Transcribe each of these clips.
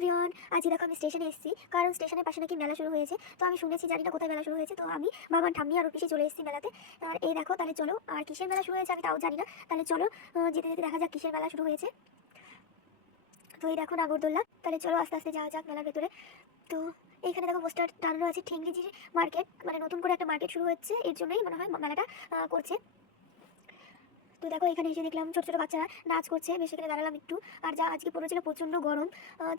Everyone আজকে দেখো আমি স্টেশনে এসেছি। কারণ স্টেশনের পাশে নাকি মেলা শুরু হয়েছে। তো আমি শুনেছি জানি না কোথায় মেলা শুরু হয়েছে। তো আমি বাবার ঠাম্মি আর পিছিয়ে চলে এসেছি মেলাতে। আর এই দেখো, তাহলে চলো, আর কিসের মেলা শুরু হয়েছে আমি তাও জানি না। তাহলে চলো যেতে যেতে দেখা যাক কিসের মেলা শুরু হয়েছে। তো এই দেখো নাগরদোল্লা। তাহলে চলো আস্তে আস্তে যাওয়া যাক মেলার ভেতরে। তো এইখানে দেখো পোস্টার টানানো আছে, ঠিংরিজির মার্কেট। মানে নতুন করে একটা মার্কেট শুরু হচ্ছে। এর জন্যই মনে হয় মেলাটা করছে। তো দেখো, এখানে এসে দেখলাম ছোটো ছোটো বাচ্চারা নাচ করছে। বেশ, এখানে দাঁড়ালাম একটু। আর যা আজকে পড়েছিল প্রচণ্ড গরম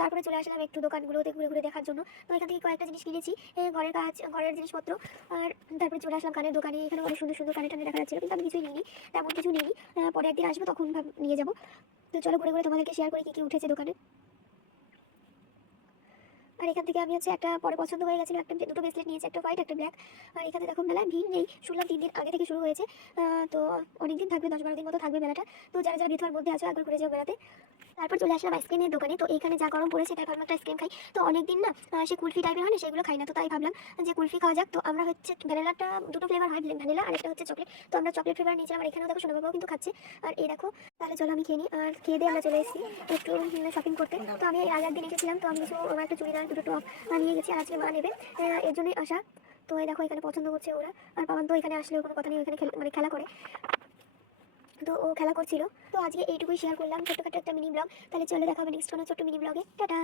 তারপরে চলে আসলাম একটু দোকানগুলোতে ঘুরে ঘুরে দেখার জন্য। তো এখান থেকে কয়েকটা জিনিস কিনেছি ঘরের কাজ, ঘরের জিনিসপত্র। আর তারপরে চলে আসলাম কানের দোকানে। এখানে অনেক সুন্দর সুন্দর কানে টানে দেখা যাচ্ছিল, কিন্তু আমি কিছুই নিইনি, তেমন কিছু নিইনি। পরে একদিন আসব, তখন নিয়ে যাব। তো চলো ঘুরে ঘুরে তোমাদেরকে শেয়ার করি কী কী উঠেছে দোকানে। আর এখান থেকে আমি হচ্ছে একটা পরে পছন্দ হয়ে গেছিল, একটা দুটো ব্রেসলেট নিয়েছি, একটা হোয়াইট একটা ব্ল্যাক আর এখানে দেখো মেলায় ভিড় নেই, শুনলাম তিন দিন আগে থেকে শুরু হয়েছে। তো অনেক দিন থাকবে, দশ বারো দিন মতো থাকবে মেলাটা। তো যারা যারা বিধবার মধ্যে আছে, একবার ঘুরে যাও বেড়াতে তারপর চলে আসলাম আইসক্রিমের দোকানে। তো এখানে যা গরম পড়েছে, তাই ভাবলাম একটা আইসক্রিম খাই। তো অনেক দিন না সে কুলফি টাইপের হয় না, সেগুলো খাই না। তো তাই ভাবলাম যে কুলফি খাওয়া যাক। তো আমরা হচ্ছে ভ্যানিলাটা, দুটো ফ্লেভার হয় ভ্যানিলা আর একটা হচ্ছে চকলেট তো আমরা চকলেট ফ্লেভার নিয়েছিলাম আর এখানেও দেখো সোনা বাবাও কিন্তু খাচ্ছে। আর এই দেখো, তাহলে চলো আমি খেয়ে নিই। আর খেয়ে দিয়ে আমরা চলে এসেছি একটু শপিং করতে। তো আমি আগের দিন এসেছিলাম, তো আমি কিছু আমার একটা চুড়িদার দুটো টপ নিয়ে গেছি আজকে মা নেবে। এর জন্যই আসা তো এই দেখো, এখানে পছন্দ করছে ওরা। আর বাবা তো এখানে আসলেও কোনো কথা নেই খেল- মানে খেলা করে। তো ও খেলা করছিল। তো আজকে এইটুকুই শেয়ার করলাম। ছোট্টখাটো একটা মিনি ব্লগ তাহলে চলে দেখাবে নেক্সট কোনো ছোট্ট মিনি ব্লগে টাটা!